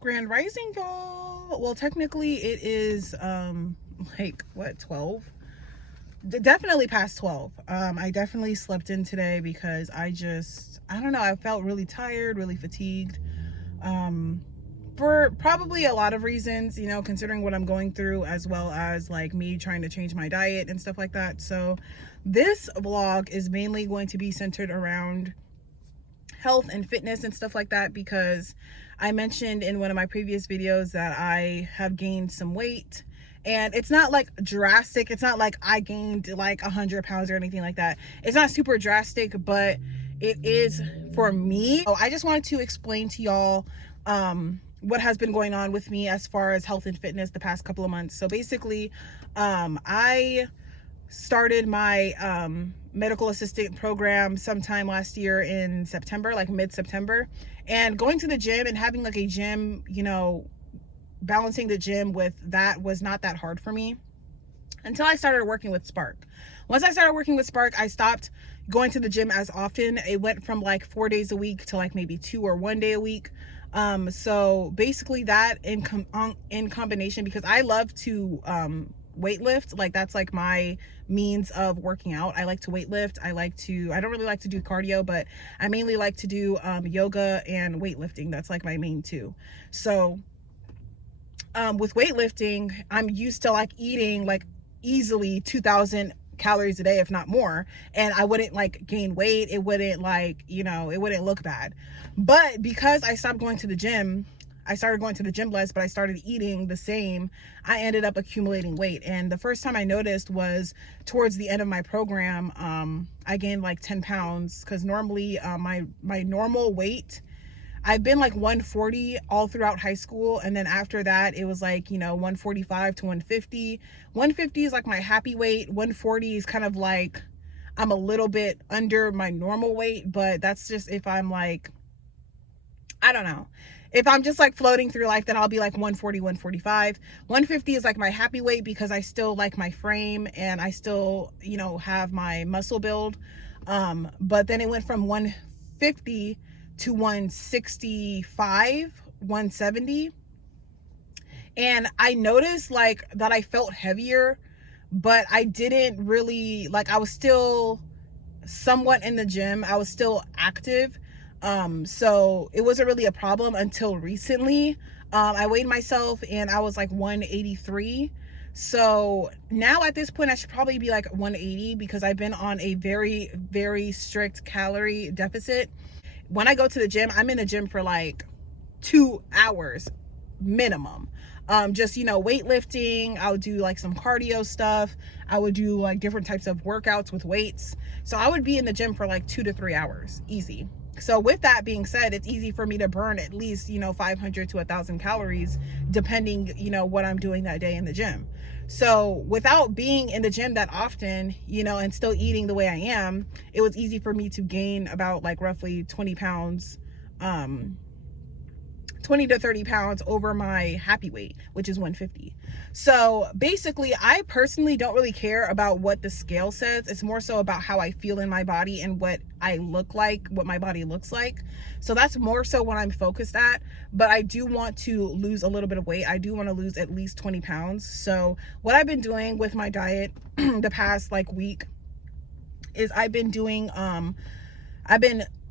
Grand Rising, y'all. Well, technically it is like what, 12? Definitely past 12. I definitely slept in today because I don't know, I felt really tired, really fatigued. For probably a lot of reasons, you know, considering what I'm going through, as well as like me trying to change my diet and stuff like that. So this vlog is mainly going to be centered around health and fitness and stuff like that, because I mentioned in one of my previous videos that I have gained some weight, and it's not like drastic. It's not like I gained like 100 pounds or anything like that. It's not super drastic, but it is for me. So I just wanted to explain to y'all what has been going on with me as far as health and fitness the past couple of months. So basically, I started my medical assistant program sometime last year in September, like mid-September, and going to the gym and having like a gym, you know, balancing the gym with that was not that hard for me until I started working with Spark. Once I started working with Spark, I stopped going to the gym as often. It went from like 4 days a week to like maybe 2 or 1 day a week. So basically that in combination, because I love to weight lift, like that's like my means of working out. I like to weight lift. I don't really like to do cardio, but I mainly like to do yoga and weightlifting. That's like my main two. So with weightlifting, I'm used to like eating like easily 2,000 calories a day, if not more, and I wouldn't like gain weight. It wouldn't like, you know, it wouldn't look bad. But because I stopped going to the gym, I started going to the gym less, but I started eating the same, I ended up accumulating weight. And the first time I noticed was towards the end of my program. I gained like 10 pounds, because normally my normal weight, I've been like 140 all throughout high school, and then after that it was like, you know, 145 to 150. 150 is like my happy weight. 140 is kind of like I'm a little bit under my normal weight, but that's just if I'm like, I don't know, if I'm just like floating through life, then I'll be like 140, 145. 150 is like my happy weight, because I still like my frame and I still, you know, have my muscle build. But then it went from 150 to 165, 170. And I noticed like that I felt heavier, but I didn't really like, I was still somewhat in the gym. I was still active. So it wasn't really a problem until recently. I weighed myself and I was like 183. So now at this point I should probably be like 180, because I've been on a very, very strict calorie deficit. When I go to the gym, I'm in the gym for like 2 hours minimum. Just, you know, weightlifting. I would do like some cardio stuff. I would do like different types of workouts with weights. So I would be in the gym for like 2 to 3 hours easy. So with that being said, it's easy for me to burn at least, you know, 500 to 1,000 calories, depending, you know, what I'm doing that day in the gym. So without being in the gym that often, you know, and still eating the way I am, it was easy for me to gain about like roughly 20 pounds, 20 to 30 pounds over my happy weight, which is 150. So basically, I personally don't really care about what the scale says. It's more so about how I feel in my body and what I look like, what my body looks like. So that's more so what I'm focused at. But I do want to lose a little bit of weight. I do want to lose at least 20 pounds. So what I've been doing with my diet the past like week is I've been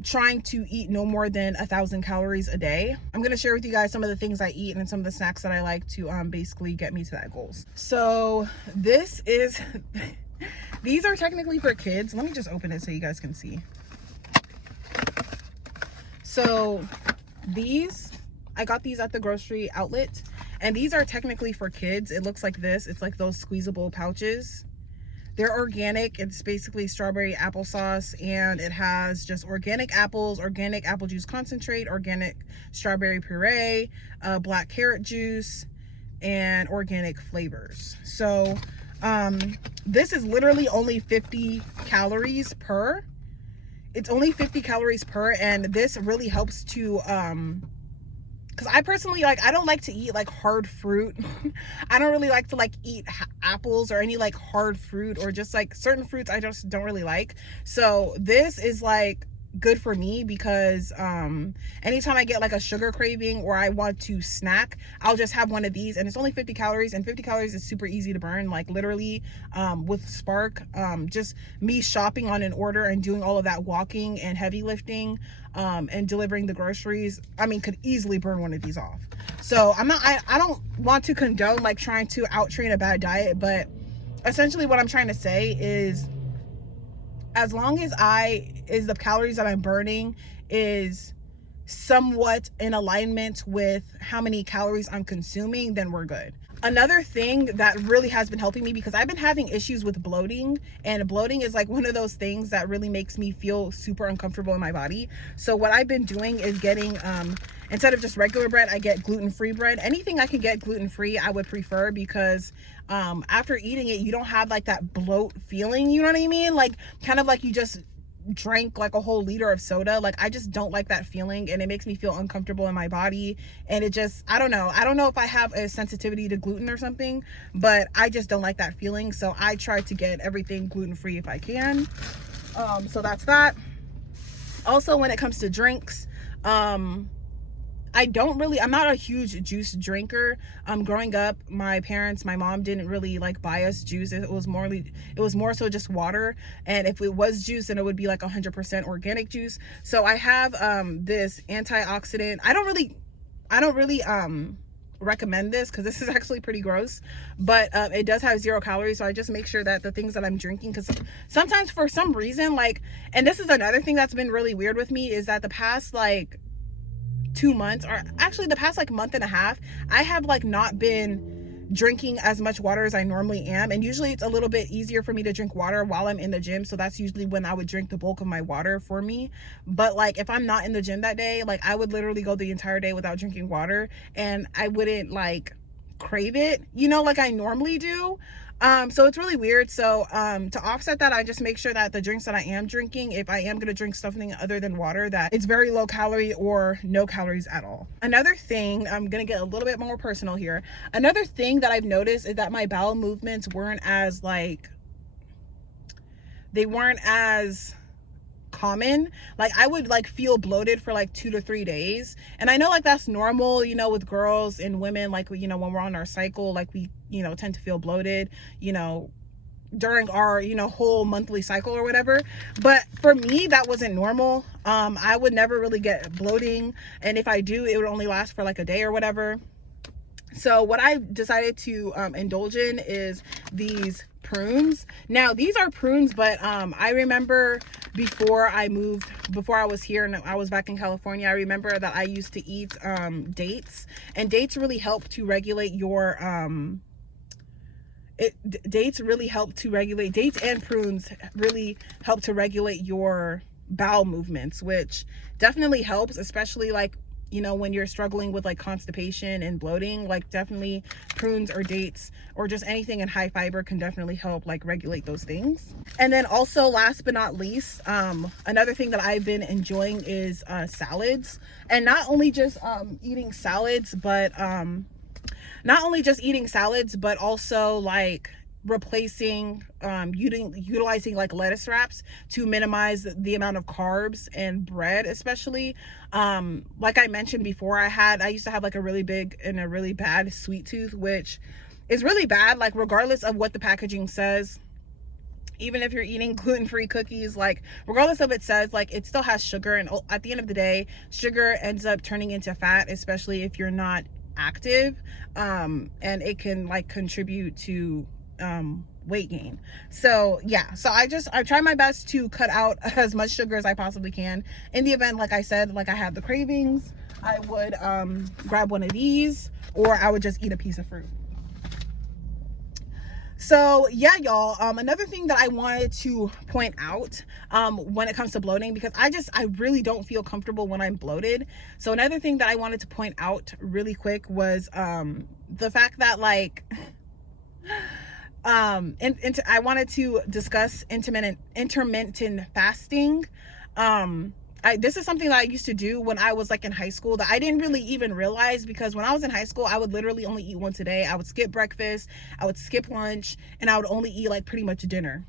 trying to eat no more than 1,000 calories a day. I'm gonna share with you guys some of the things I eat and some of the snacks that I like to basically get me to that goals. So this is, these are technically for kids. Let me just open it so you guys can see. So these, I got these at the grocery outlet, and these are technically for kids. It looks like this. It's like those squeezable pouches. They're organic. It's basically strawberry applesauce, and it has just organic apples, organic apple juice concentrate, organic strawberry puree, black carrot juice, and organic flavors. So this is literally only 50 calories per. It's only 50 calories per, and this really helps to because I personally, like, I don't like to eat like hard fruit. I don't really like to like eat apples or any like hard fruit, or just like certain fruits I just don't really like. So this is like good for me because anytime I get like a sugar craving or I want to snack, I'll just have one of these, and it's only 50 calories, and 50 calories is super easy to burn, like literally with Spark, just me shopping on an order and doing all of that walking and heavy lifting and delivering the groceries, I mean, could easily burn one of these off. So I don't want to condone like trying to out train a bad diet, but essentially what I'm trying to say is, as long as the calories that I'm burning is somewhat in alignment with how many calories I'm consuming, then we're good. Another thing that really has been helping me, because I've been having issues with bloating, and bloating is like one of those things that really makes me feel super uncomfortable in my body. So what I've been doing is getting, instead of just regular bread, I get gluten-free bread. Anything I can get gluten-free, I would prefer, because after eating it, you don't have like that bloat feeling, you know what I mean? Like kind of like you just drank like a whole liter of soda. Like I just don't like that feeling, and it makes me feel uncomfortable in my body, and it just, I don't know if I have a sensitivity to gluten or something, but I just don't like that feeling. So I try to get everything gluten-free if I can. So that's that. Also, when it comes to drinks, I'm not a huge juice drinker. Growing up, my mom didn't really like buy us juice. It was more so just water. And if it was juice, then it would be like 100% organic juice. So I have this antioxidant. I don't really recommend this because this is actually pretty gross, but it does have 0 calories. So I just make sure that the things that I'm drinking, because sometimes for some reason, like, and this is another thing that's been really weird with me, is that the past like 2 months, or actually the past like month and a half, I have like not been drinking as much water as I normally am. And usually it's a little bit easier for me to drink water while I'm in the gym, so that's usually when I would drink the bulk of my water for me. But like if I'm not in the gym that day, like I would literally go the entire day without drinking water, and I wouldn't like crave it, like I normally do. So it's really weird. So to offset that, I just make sure that the drinks that I am drinking, if I am going to drink something other than water, that it's very low calorie or no calories at all. Another thing, I'm going to get a little bit more personal here. Another thing that I've noticed is that my bowel movements weren't as common. Like I would like feel bloated for like 2 to 3 days, and I know like that's normal, with girls and women, like when we're on our cycle, like we tend to feel bloated during our whole monthly cycle or whatever. But for me, that wasn't normal. I would never really get bloating, and if I do, it would only last for like a day or whatever. So what I decided to indulge in is these prunes. Now these are prunes, but I remember before I was here and I was back in California, I remember that I used to eat dates, and dates really help to regulate your dates and prunes really help to regulate your bowel movements, which definitely helps, especially like when you're struggling with like constipation and bloating. Like definitely prunes or dates or just anything in high fiber can definitely help like regulate those things. And then also, last but not least, another thing that I've been enjoying is salads. And not only just eating salads, but also like replacing utilizing like lettuce wraps to minimize the amount of carbs and bread, especially like I mentioned before, I used to have like a really big and a really bad sweet tooth, which is really bad, like regardless of what the packaging says. Even if you're eating gluten-free cookies, like regardless of what it says, like it still has sugar, and at the end of the day, sugar ends up turning into fat, especially if you're not active, and it can like contribute to weight gain. So yeah, so I try my best to cut out as much sugar as I possibly can. In the event, like I said, like I have the cravings, I would grab one of these, or I would just eat a piece of fruit. So yeah, y'all, another thing that I wanted to point out when it comes to bloating, because I really don't feel comfortable when I'm bloated. So another thing that I wanted to point out really quick was the fact that like I wanted to discuss intermittent fasting. This is something that I used to do when I was like in high school, that I didn't really even realize, because when I was in high school, I would literally only eat once a day. I would skip breakfast, I would skip lunch, and I would only eat like pretty much dinner.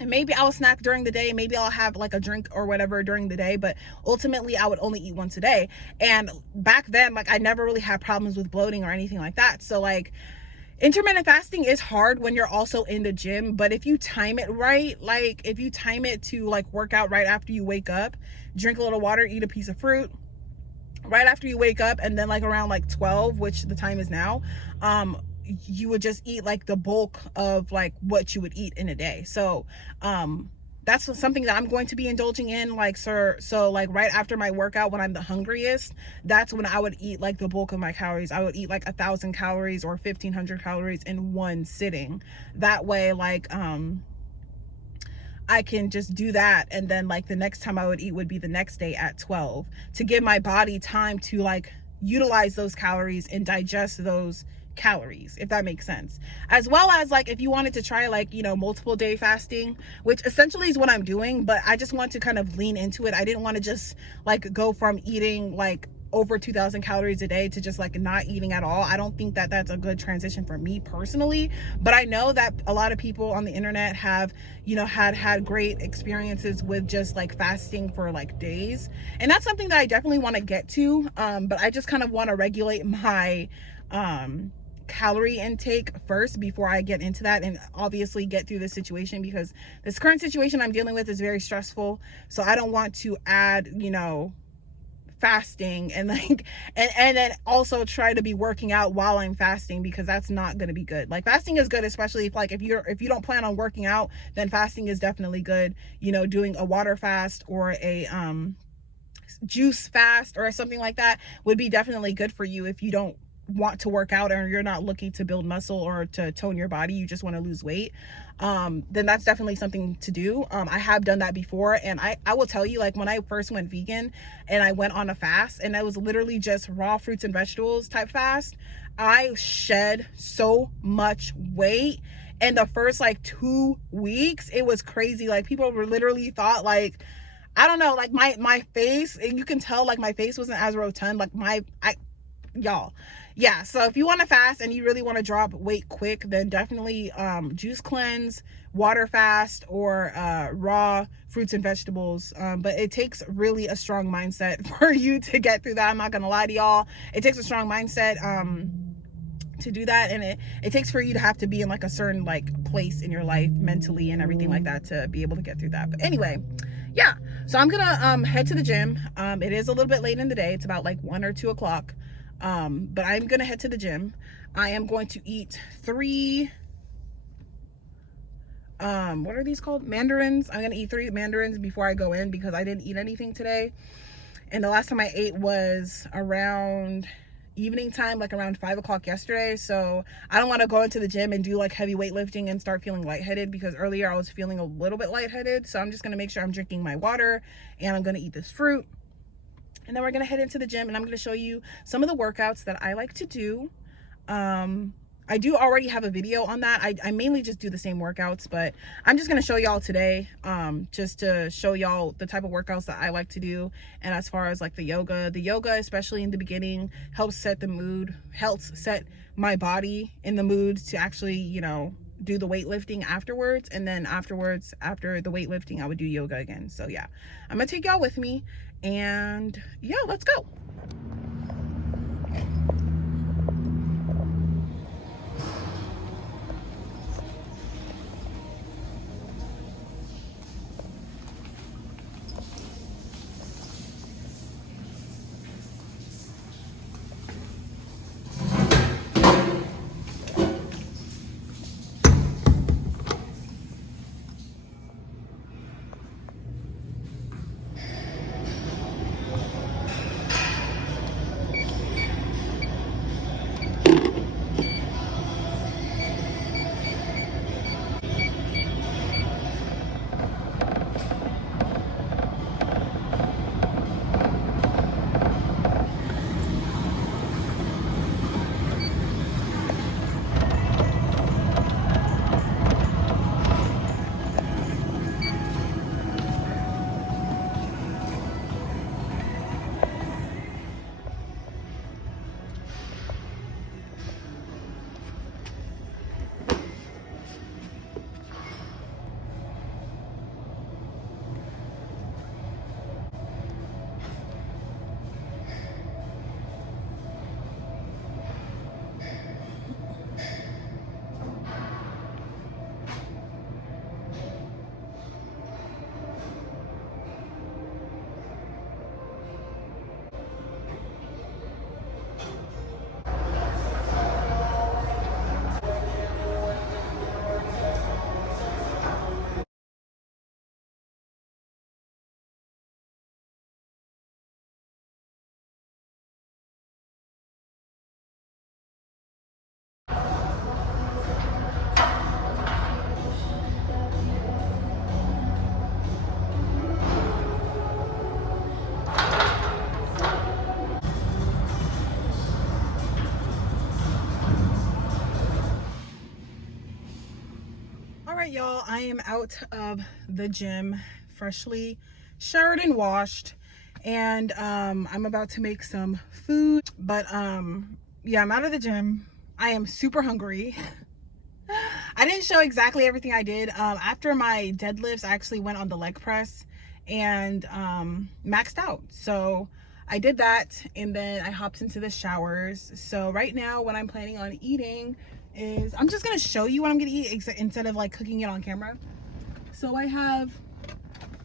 And maybe I'll snack during the day, maybe I'll have like a drink or whatever during the day, but ultimately I would only eat once a day. And back then, like, I never really had problems with bloating or anything like that. So like, intermittent fasting is hard when you're also in the gym, but if you time it right, like if you time it to like work out right after you wake up, drink a little water, eat a piece of fruit right after you wake up, and then like around like 12, which the time is now, you would just eat like the bulk of like what you would eat in a day. So that's something that I'm going to be indulging in, like, so like right after my workout, when I'm the hungriest, that's when I would eat like the bulk of my calories. I would eat like 1,000 calories or 1,500 calories in one sitting. That way, like, I can just do that, and then like the next time I would eat would be the next day at 12, to give my body time to like utilize those calories and digest those calories, if that makes sense. As well as like, if you wanted to try like, you know, multiple day fasting, which essentially is what I'm doing, but I just want to kind of lean into it. I didn't want to just like go from eating like over 2,000 calories a day to just like not eating at all. I don't think that that's a good transition for me personally, but I know that a lot of people on the internet have, you know, had great experiences with just like fasting for like days, and that's something that I definitely want to get to, but I just kind of want to regulate my calorie intake first before I get into that, and obviously get through this situation, because this current situation I'm dealing with is very stressful. So I don't want to add, you know, fasting and like, and then also try to be working out while I'm fasting, because that's not going to be good. Like, fasting is good, especially if like, if you don't plan on working out, then fasting is definitely good. You know, doing a water fast or a juice fast or something like that would be definitely good for you if you don't want to work out, or you're not looking to build muscle or to tone your body, you just want to lose weight. Then that's definitely something to do. I have done that before, and I will tell you, like, when I first went vegan and I went on a fast, and I was literally just raw fruits and vegetables type fast, I shed so much weight. And the first like 2 weeks, it was crazy. Like, people were literally thought like, I don't know, like my face, you can tell like my face wasn't as rotund, like y'all. Yeah, so if you want to fast and you really want to drop weight quick, then definitely juice cleanse, water fast, or raw fruits and vegetables. But it takes really a strong mindset for you to get through that. I'm not gonna lie to y'all, it takes a strong mindset to do that, and it takes for you to have to be in like a certain like place in your life mentally and everything like that to be able to get through that. But anyway, yeah, so I'm gonna head to the gym. It is a little bit late in the day, it's about like 1 or 2 o'clock. But I'm gonna head to the gym. I am going to eat 3 what are these called, mandarins. I'm gonna eat 3 mandarins before I go in, because I didn't eat anything today, and the last time I ate was around evening time, like around 5 o'clock yesterday. So I don't want to go into the gym and do like heavy weightlifting and start feeling lightheaded, because earlier I was feeling a little bit lightheaded. So I'm just going to make sure I'm drinking my water, and I'm going to eat this fruit, and then we're going to head into the gym, and I'm going to show you some of the workouts that I like to do. I do already have a video on that. I mainly just do the same workouts, but I'm just going to show y'all today, just to show y'all the type of workouts that I like to do. And as far as like the yoga, especially in the beginning, helps set the mood, helps set my body in the mood to actually, you know, do the weightlifting afterwards. And then afterwards, after the weightlifting, I would do yoga again. So yeah, I'm gonna take y'all with me, and yeah, let's go. right, y'all, I am out of the gym, freshly showered and washed, and I'm about to make some food. But yeah, I'm out of the gym. I am super hungry. I didn't show exactly everything I did. After my deadlifts, I actually went on the leg press and maxed out. So I did that, and then I hopped into the showers. So right now what I'm planning on eating is, I'm just gonna show you what I'm gonna eat instead of like cooking it on camera. So I have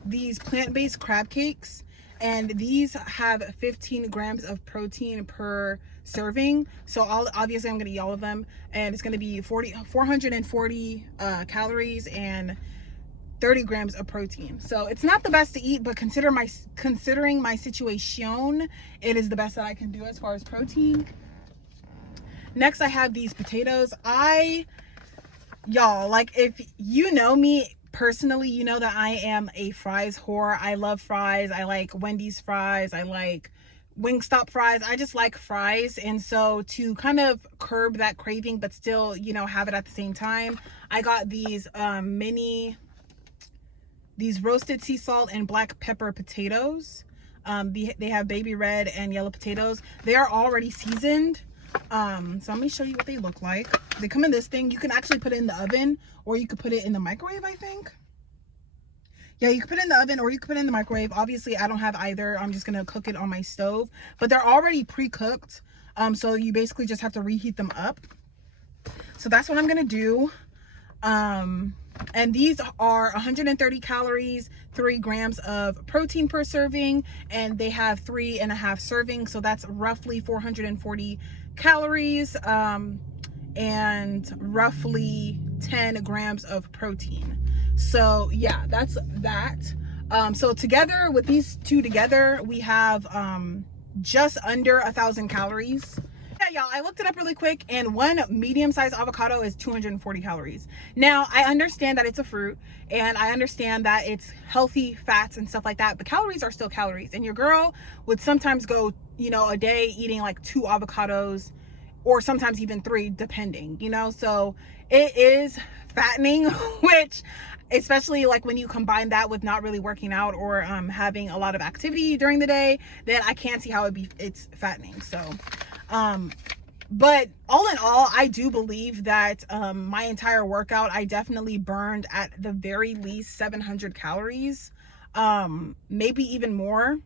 these plant-based crab cakes, and these have 15 grams of protein per serving. So obviously I'm gonna eat all of them, and it's gonna be 440 calories and 30 grams of protein. So it's not the best to eat, but considering my situation, it is the best that I can do as far as protein. Next, I have these potatoes. Y'all, like, if you know me personally, you know that I am a fries whore. I love fries. I like Wendy's fries. I like Wingstop fries. I just like fries. And so to kind of curb that craving, but still, you know, have it at the same time, I got these these roasted sea salt and black pepper potatoes. They have baby red and yellow potatoes. They are already seasoned. So let me show you what they look like. They come in this thing. You can actually put it in the oven, or you could put it in the microwave, I think. Yeah, you can put it in the oven, or you can put it in the microwave. Obviously, I don't have either. I'm just gonna cook it on my stove, but they're already pre-cooked. So you basically just have to reheat them up. So that's what I'm gonna do. And these are 130 calories, 3 grams of protein per serving, and they have 3.5 servings. So that's roughly 440 calories, and roughly 10 grams of protein. So yeah, that's that. So together with these two together, we have just under 1,000 calories. Yeah, y'all, I looked it up really quick, and one medium-sized avocado is 240 calories. Now, I understand that it's a fruit, and I understand that it's healthy fats and stuff like that, but calories are still calories. And your girl would sometimes go, you know, a day eating like 2 avocados, or sometimes even 3, depending, you know. So it is fattening, which, especially like when you combine that with not really working out or having a lot of activity during the day, then I can't see how it's fattening. So but all in all, I do believe that my entire workout, I definitely burned at the very least 700 calories, maybe even more.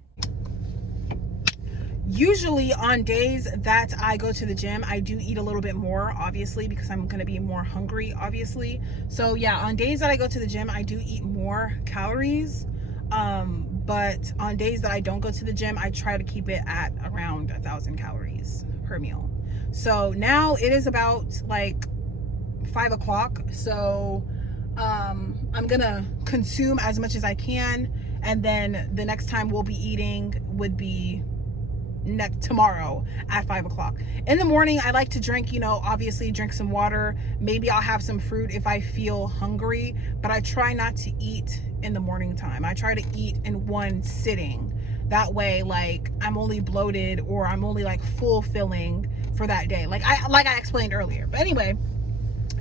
Usually on days that I go to the gym, I do eat a little bit more, obviously, because I'm going to be more hungry, obviously. So yeah, on days that I go to the gym, I do eat more calories. But on days that I don't go to the gym, I try to keep it at around 1,000 calories per meal. So now it is about like 5 o'clock. So I'm gonna consume as much as I can, and then the next time we'll be eating would be tomorrow at 5 o'clock. In the morning, I like to drink, you know, obviously drink some water. Maybe I'll have some fruit if I feel hungry, but I try not to eat in the morning time. I try to eat in one sitting. That way, like, I'm only bloated, or I'm only like full filling for that day, like I explained earlier. But anyway,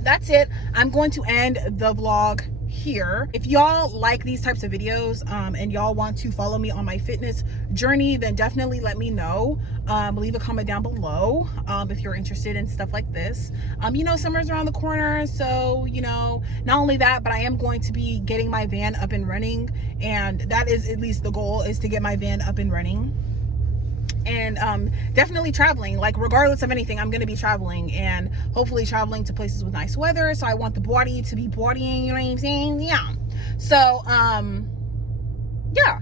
that's it. I'm going to end the vlog here. If y'all like these types of videos and y'all want to follow me on my fitness journey, then definitely let me know. Leave a comment down below if you're interested in stuff like this. You know, summer's around the corner, so, you know, not only that, but I am going to be getting my van up and running, and that is at least the goal, is to get my van up and running. And definitely traveling, like, regardless of anything, I'm going to be traveling, and hopefully traveling to places with nice weather. So I want the body to be bodying, you know what I'm saying? Yeah. So yeah,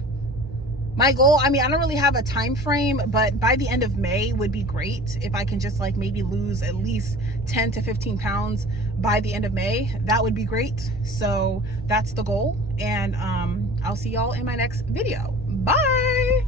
my goal, I mean, I don't really have a time frame, but by the end of May would be great. If I can just like maybe lose at least 10 to 15 pounds by the end of May, that would be great. So that's the goal, and I'll see y'all in my next video. Bye.